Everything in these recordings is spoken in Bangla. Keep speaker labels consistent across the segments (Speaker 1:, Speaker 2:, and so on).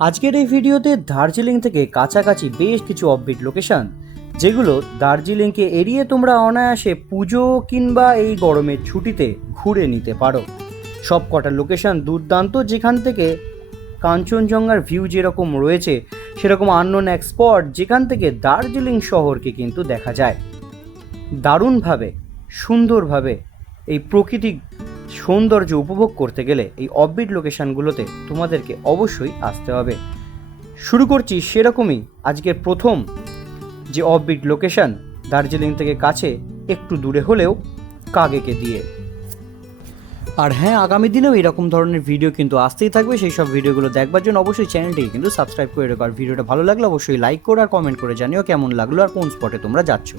Speaker 1: আজকের এই ভিডিওতে দার্জিলিং থেকে কাছাকাছি বেশ কিছু অফবিট লোকেশন যেগুলো দার্জিলিংকে এড়িয়ে তোমরা অনায়াসে পুজো কিংবা এই গরমের ছুটিতে ঘুরে নিতে পারো। সব কটা লোকেশন দুর্দান্ত, যেখান থেকে কাঞ্চনজঙ্ঘার ভিউ যেরকম রয়েছে, সেরকম আননোন এক স্পট যেখান থেকে দার্জিলিং শহরকে কিন্তু দেখা যায়। দারুণভাবে, সুন্দরভাবে এই প্রকৃতিক সৌন্দর্য উপভোগ করতে গেলে এই অফবিট লোকেশনগুলোতে তোমাদেরকে অবশ্যই আসতে হবে। শুরু করছি সেরকমই আজকের প্রথম যে অফবিট লোকেশন দার্জিলিং থেকে কাছে, একটু দূরে হলেও কাগেকে দিয়ে। আর হ্যাঁ আগামী দিনেও এরকম ধরনের ভিডিও কিন্তু আসতেই থাকবে। সেই সব ভিডিওগুলো দেখবার জন্য অবশ্যই চ্যানেলটিকে কিন্তু সাবস্ক্রাইব করে রেখো। আর ভিডিওটা ভালো লাগলে অবশ্যই লাইক করো আর কমেন্ট করে জানিও কেমন লাগল আর কোন স্পটে তোমরা যাচ্ছ।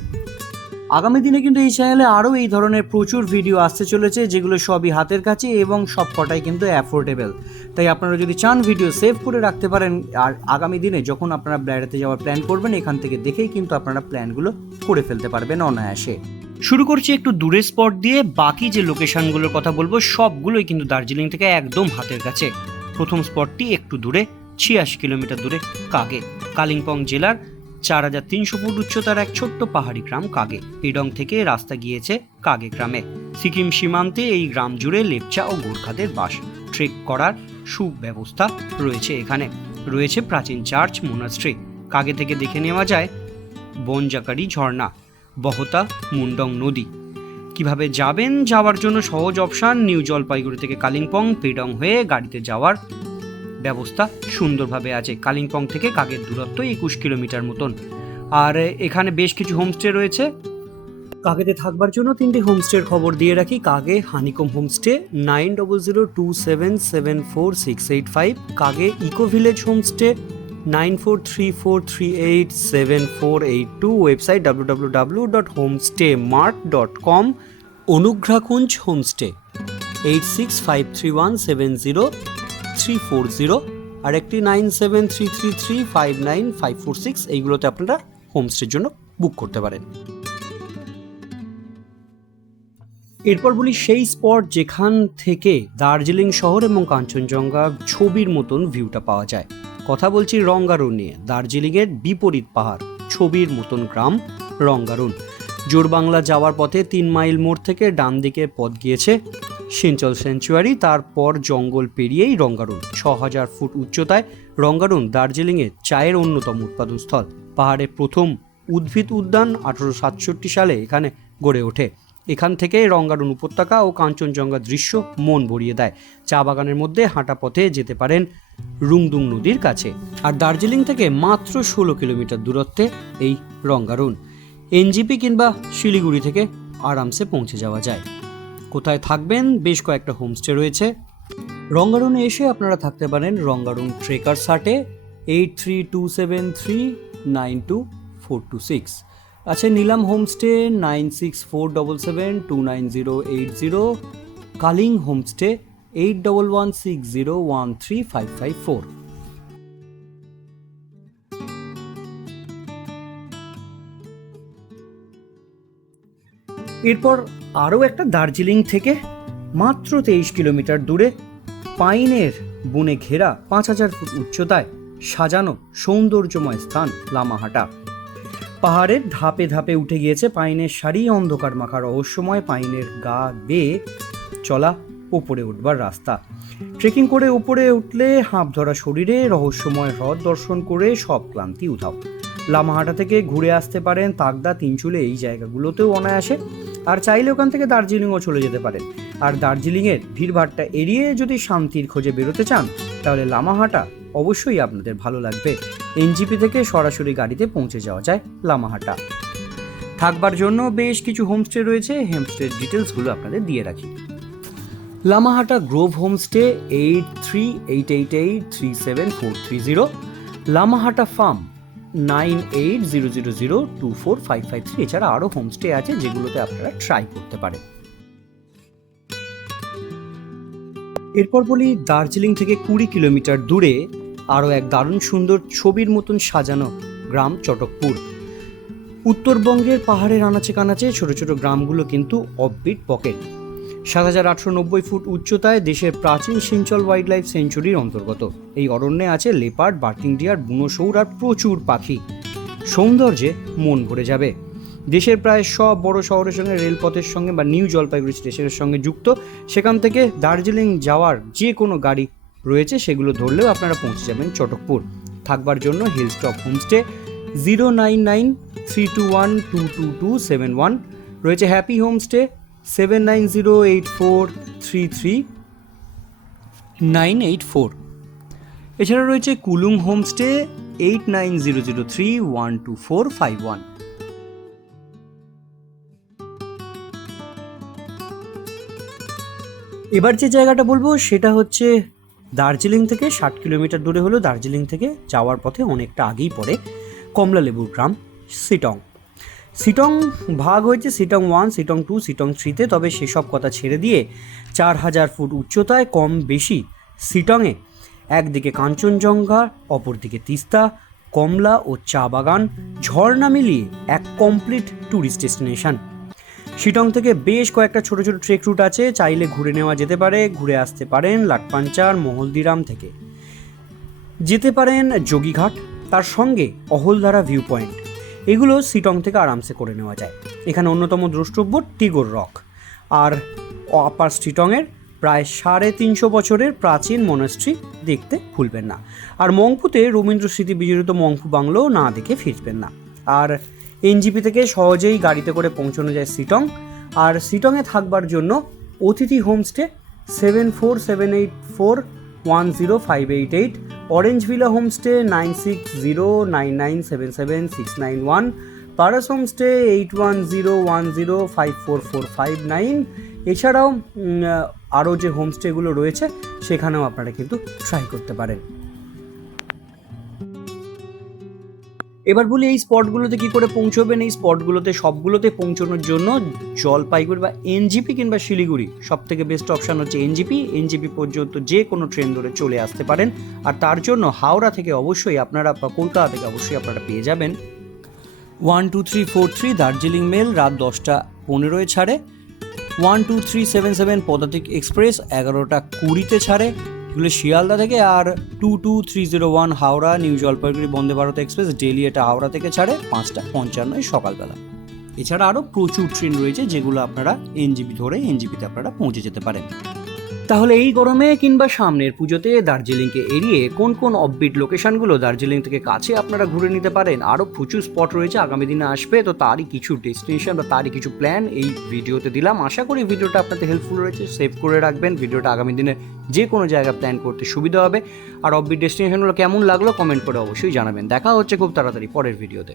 Speaker 1: আগামী দিনে কিন্তু এই চ্যানেলে আরও এই ধরনের প্রচুর ভিডিও আসতে চলেছে, যেগুলো সবই হাতের কাছে এবং সব কটাই কিন্তু অ্যাফোর্ডেবল তাই আপনারা যদি চান ভিডিও সেভ করে রাখতে পারেন, আর আগামী দিনে যখন আপনারা বেড়াতে যাওয়ার প্ল্যান করবেন, এখান থেকে দেখেই কিন্তু আপনারা প্ল্যানগুলো করে ফেলতে পারবেন অনায়াসে। শুরু করছি একটু দূরের স্পট দিয়ে, বাকি যে লোকেশনগুলোর কথা বলব, সবগুলোই কিন্তু দার্জিলিং থেকে একদম হাতের কাছে। প্রথম স্পটটি একটু দূরে, ছিয়াশি কিলোমিটার দূরে কাগে, কালিম্পং জেলার চার হাজার তিনশো ফুট উচ্চতার এক ছোট্ট পাহাড়ি গ্রাম কাগে। পেডং থেকে রাস্তা গিয়েছে কাগে গ্রামে। সিকিম সীমান্তে এই গ্রাম জুড়ে লেপচা ও গোর্খাদের বাস। ট্রেক করার সুব্যবস্থা রয়েছে এখানে। রয়েছে প্রাচীন চার্চ, মোনাস্ট্রি। কাগে থেকে দেখে নেওয়া যায় বনজাকারি ঝর্ণা, বহতা মুন্ডং নদী। কীভাবে যাবেন? যাওয়ার জন্য সহজ অপশান নিউ জলপাইগুড়ি থেকে কালিম্পং, পেডং হয়ে গাড়িতে যাওয়ার ব্যবস্থা সুন্দরভাবে আছে। কালিম্পং থেকে কাকের দূরত্ব একুশ কিলোমিটার মতন। আর এখানে বেশ কিছু হোমস্টে রয়েছে। কাকেতে থাকবার জন্য তিনটে হোমস্টের খবর দিয়ে রাখি। Kagey honeycomb homestay nine double zero two seven seven four six eight five. Kagey eco village homestay nine four three four three eight seven four eight two. Website W W W dot homestay mart dot com. অনুগ্রাকুঞ্জ homestay. Eight six five three one seven zero. Three four zero আর একটি nine seven three three three five nine five four six এইগুলোতে আপনারা হোমস্টের জন্য বুক করতে পারেন। এরপর বলি সেই স্পট যেখান থেকে দার্জিলিং শহর এবং কাঞ্চনজঙ্ঘা ছবির মতন ভিউটা পাওয়া যায়। কথা বলছি রঙ্গারুন নিয়ে। দার্জিলিংয়ের বিপরীত পাহাড়, ছবির মতন গ্রাম রঙ্গারুন। জোরবাংলা যাওয়ার পথে তিন মাইল মোড় থেকে ডান দিকের পথ গিয়েছে সিঞ্চল সেঞ্চুয়ারি তারপর জঙ্গল পেরিয়েই রঙ্গারুন ছ হাজার ফুট উচ্চতায় রঙ্গারুন দার্জিলিংয়ে চায়ের অন্যতম উৎপাদনস্থল। পাহাড়ে প্রথম উদ্ভিদ উদ্যান আঠারোশো সাতষট্টি সালে এখানে গড়ে ওঠে। এখান থেকে রঙ্গারুন উপত্যকা ও কাঞ্চনজঙ্ঘা দৃশ্য মন ভরিয়ে দেয়। চা বাগানের মধ্যে হাঁটা পথে যেতে পারেন রুংদুং নদীর কাছে। আর দার্জিলিং থেকে মাত্র ষোলো কিলোমিটার দূরত্বে এই রঙ্গারুন এনজিপি কিংবা শিলিগুড়ি থেকে আরামসে পৌঁছে যাওয়া যায়। কোথায় থাকবেন? বেশ কয়েকটা হোমস্টে রয়েছে। রঙ্গারুনে এসে আপনারা থাকতে পারেন Rangaroon trekker সাটে eight three two seven three nine two four two six. আছে Nilam homestay nine six four double seven two nine zero eight zero. কালিং homestay eight double one six zero one three five five four. এরপর আরও একটা দার্জিলিং থেকে মাত্র তেইশ কিলোমিটার দূরে পাইনের বনে ঘেরা পাঁচ হাজার ফুট উচ্চতায় সাজানো সৌন্দর্যময় স্থান লামাহাটা। পাহাড়ের ধাপে ধাপে উঠে গিয়েছে পাইনের সারি অন্ধকার মাখা রহস্যময় পাইনের গা বেয়ে চলা ওপরে উঠবার রাস্তা। ট্রেকিং করে উপরে উঠলে হাঁপ ধরা শরীরে রহস্যময় হ্রদ দর্শন করে সব ক্লান্তি উঠাও লামাহাটা থেকে ঘুরে আসতে পারেন তাগদা তিনচুলে এই জায়গাগুলোতেও অনায়াসে। আর চাইলে ওখান থেকে দার্জিলিংও চলে যেতে পারেন। আর দার্জিলিংয়ের ভিড়ভাড়টা এড়িয়ে যদি শান্তির খোঁজে বেরোতে চান, তাহলে লামাহাটা অবশ্যই আপনাদের ভালো লাগবে। এনজিপি থেকে সরাসরি গাড়িতে পৌঁছে যাওয়া যায় লামাহাটা। থাকবার জন্য বেশ কিছু হোমস্টে রয়েছে, হোমস্টের ডিটেলসগুলো আপনাদের দিয়ে রাখি। Lamahatta grove homestay eight three eight eight eight three seven four three zero, Lamahatta farm nine eight zero zero zero two four five five three. এছাড়া আরও হোমস্টে আছে যেগুলোতে আপনারা ট্রাই করতে পারেন। এরপর বলি, দার্জিলিং থেকে কুড়ি কিলোমিটার দূরে আরও এক দারুণ সুন্দর ছবির মতন সাজানো গ্রাম চটকপুর। উত্তরবঙ্গের পাহাড়ের আনাচে কানাচে ছোট ছোট গ্রামগুলো কিন্তু অফবিট পকেট। সাত হাজার আটশো নব্বই ফুট উচ্চতায় দেশের প্রাচীন সিঞ্চল ওয়াইল্ড লাইফ সেঞ্চুরির অন্তর্গত। এই অরণ্যে আছে লেপার্ড বার্কিং ডিয়ার বুনো শৌর আর প্রচুর পাখি। সৌন্দর্যে মন ভরে যাবে। দেশের প্রায় সব বড় শহরের সঙ্গে রেলপথের সঙ্গে বা নিউ জলপাইগুড়ি স্টেশনের সঙ্গে যুক্ত, সেখান থেকে দার্জিলিং যাওয়ার যে কোনো গাড়ি রয়েছে সেগুলো ধরলেও আপনারা পৌঁছে যাবেন চটকপুর। থাকবার জন্য hill stop homestay zero nine nine three two one two two two seven one. রয়েছে happy homestay seven nine zero eight four three three nine eight four এছাড়া রয়েছে Kulung homestay eight nine zero zero three one two four five one এবার যে জায়গাটা বলব, সেটা হচ্ছে দার্জিলিং থেকে ষাট কিলোমিটার দূরে হলো দার্জিলিং থেকে যাওয়ার পথে অনেকটা আগেই পড়ে কমলালেবুর গ্রাম, সিটং। সিটং ভাগ হয়েছে, সিটং ওয়ান, সিটং টু, সিটং থ্রিতে। তবে সেসব কথা ছেড়ে দিয়ে চার হাজার ফুট উচ্চতায় কম বেশি সিটংয়ে। একদিকে কাঞ্চনজঙ্ঘা, অপরদিকে তিস্তা, কমলা ও চা বাগান, ঝর্ণা মিলিয়ে এক কমপ্লিট ট্যুরিস্ট ডেস্টিনেশন শিটং থেকে বেশ কয়েকটা ছোট ছোট ট্রেক রুট আছে, চাইলে ঘুরে নেওয়া যেতে পারে, ঘুরে আসতে পারেন লাটপাঞ্চার মহলদিরাম থেকে। যেতে পারেন যোগীঘাট, তার সঙ্গে অহলধারা ভিউ পয়েন্ট এগুলো সিটং থেকে আরামসে করে নেওয়া যায়। এখানে অন্যতম দ্রষ্টব্য টিগোর রক। আর আপার স্টিটংয়ের প্রায় সাড়ে তিনশো বছরের প্রাচীন মনাস্ট্রি দেখতে ভুলবেন না। আর মংপুতে রবীন্দ্র স্মৃতি বিজড়িত মংপু বাংলো না দেখে ফিরবেন না। আর এনজিপি থেকে সহজেই গাড়িতে করে পৌঁছানো যায় সিটং। আর সিটংয়ে থাকবার জন্য Atithi homestay seven four seven eight four one zero five eight eight orange villa homestay nine six zero nine nine seven seven six nine one Paras homestay eight one zero one zero five four four five nine এছাড়াও আরও যে হোমস্টেগুলো রয়েছে, সেখানেও আপনারা কিন্তু ট্রাই করতে পারেন। এবার বলি এই স্পটগুলোতে কি করে পৌঁছবেন? এই স্পটগুলোতে, সবগুলোতে পৌঁছানোর জন্য জলপাইগুড়ি বা এনজিপি কিংবা শিলিগুড়ি সব থেকে বেস্ট অপশান হচ্ছে এনজিপি। এনজিপি পর্যন্ত যে কোনো ট্রেন ধরে চলে আসতে পারেন। আর তার জন্য হাওড়া থেকে অবশ্যই আপনারা বা কলকাতা থেকে অবশ্যই আপনারা পেয়ে যাবেন। One two three four three Darjeeling mail, রাত দশটা পনেরোয় ছাড়ে। One two three seven seven Padatik express, এগারোটা কুড়িতে ছাড়ে। এগুলো শিয়ালদা থেকে আর two two three zero one Howrah, new Jalpaiguri, Vande Bharat express daily এটা হাওড়া থেকে ছাড়ে পাঁচটা পঞ্চান্নয় সকালবেলা। এছাড়া আরও প্রচুর ট্রেন রয়েছে যেগুলো আপনারা এনজিপি ধরে এনজিপিতে আপনারা পৌঁছে যেতে পারেন। তাহলে এই গরমে কিংবা সামনের পুজোতে দার্জিলিংকে এড়িয়ে কোন কোন অফবিট লোকেশনগুলো দার্জিলিং থেকে কাছে আপনারা ঘুরে নিতে পারেন? আরও প্রচুর স্পট রয়েছে, আগামী দিনে আসবে, তো তারই কিছু ডেস্টিনেশন বা তারই কিছু প্ল্যান এই ভিডিওতে দিলাম। আশা করি ভিডিওটা আপনাদের হেল্পফুল রয়েছে সেভ করে রাখবেন। ভিডিওটা আগামী দিনে যে কোনো জায়গা প্ল্যান করতে সুবিধা হবে। আর অফবিট ডেস্টিনেশনগুলো কেমন লাগল কমেন্ট করে অবশ্যই জানাবেন। দেখা হচ্ছে খুব তাড়াতাড়ি পরের ভিডিওতে।